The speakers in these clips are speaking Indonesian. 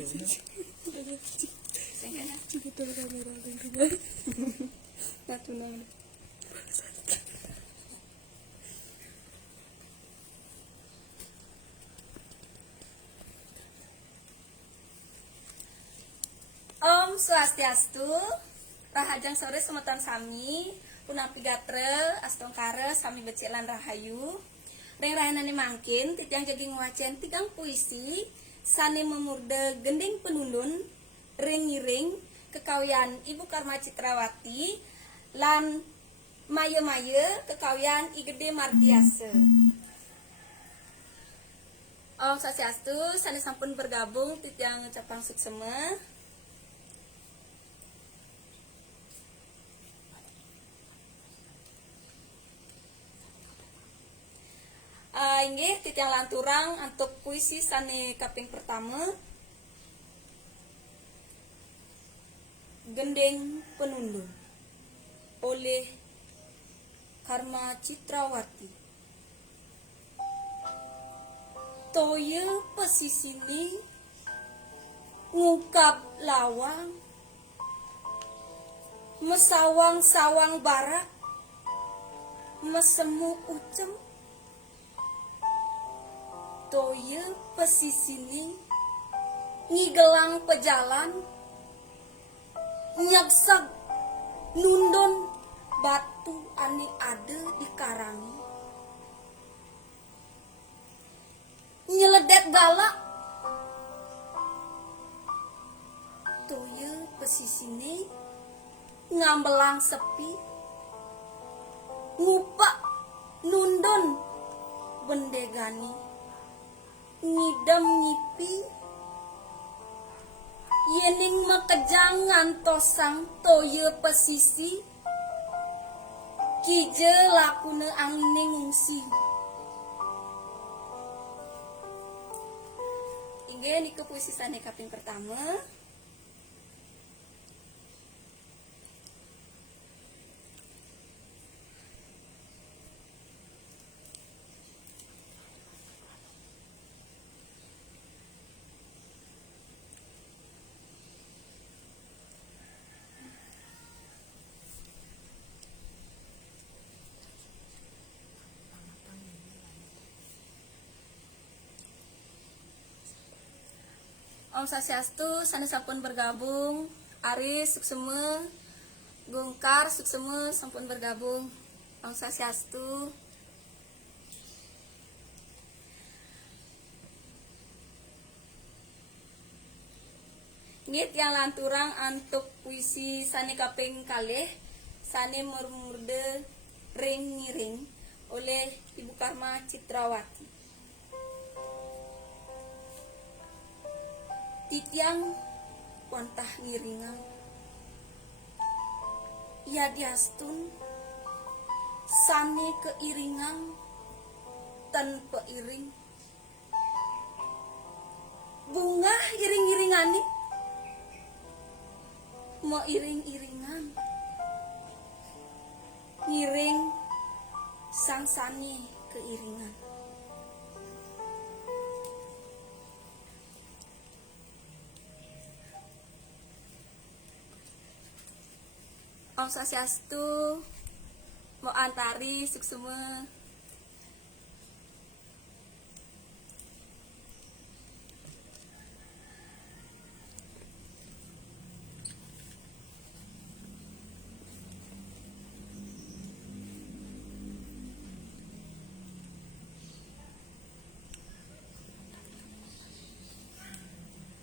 Om Swastiastu, Rahajang sore semeton sami, punapi gatre, astongkare, sami becilan rahayu. Reng rahanane mangkin, titiang jaging wacian tigang puisi, sane memurde gending penulun, ring ngiring, kekawian Ibu Karma Citrawati, lan maye-maye kekawian Igede Mardiase. Om Swastiastu, sane sampun bergabung, titiang capang suksema. Inggih titiang lanturang untuk puisi sane kaping pertama Gendeng Penundun oleh Karma Citrawati. Toye pesisini ngungkap lawang, mesawang-sawang barak, mesemu ucem. Toye pesisini ngigelang pejalan, nyagsag nundon batu ane ade di karangi, nyeledet galak. Toye pesisini ngambelang sepi, ngupak nundon bendegani, ngidam nyipi, yening makejang ngantosang toye pesisi, kije lakune angine ngungsi. Inggih niku puisi sane kaping pertama. Om Swastiastu, sane sampun bergabung, Aris suksema, Gungkar suksema sampun bergabung. Om Swastiastu. Nggih yang lanturang untuk puisi sane kaping kalih, sane murde ring ngiring oleh Ibu Karma Citrawati. Titiang wantah ngiringan, ya diastun sane keiringan tanpa iring, bunga iring-iringani mau iring-iringan, ngiring sang sane keiringan. Om Swastiastu, mau antari suksema.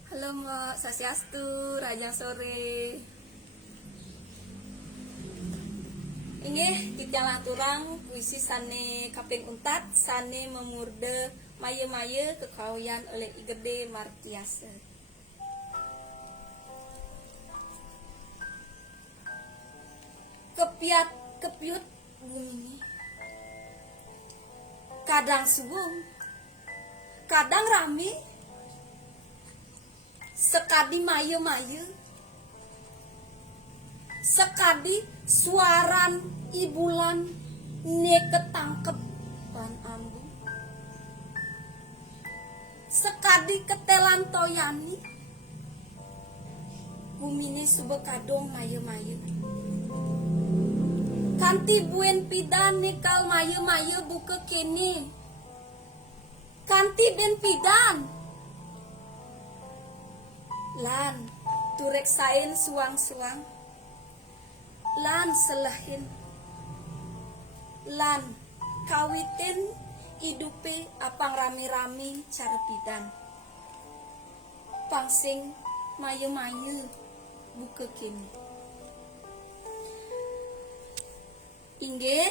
Halo Mbak Swastiastu, Rajang sore. Inggih titiang laturang puisi sane kaping untat, sane memurde maye-maye kekawian oleh Igede Mardiase. Kepiat kepiut bumi, kadang subung, kadang rame, sekadi maye-maye, sekadi suaran ibulan ne ketangkep ban ambu, sekadi ketelan toyani bumini subekadong maye-maye. Kanti buen pidan nikal maye-maye buka kini. Kanti ben pidan. Lan turek sain suang-suang. Lan selahin. Lan kawitin idupe apang rami-rami cara pidan. Pangsing maye-maye buka kini. Inggih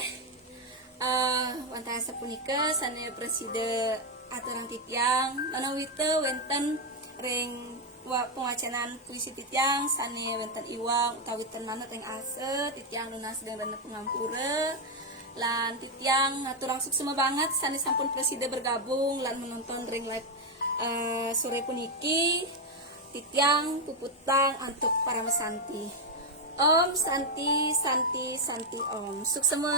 wantah sapunika sane preside aturan titiang manawita wenten ring pengacanan puisi titiang sane wenten iwang utawi manut ing ase titiang lunas sedang dana pengampura lan titiang aturang suksema banget sane sampun preside bergabung lan menonton ring live sore puniki. Titiang puputang untuk para mesanti. Om Santi Santi Santi Om. Suksema.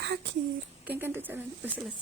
Akhir, kan selesai.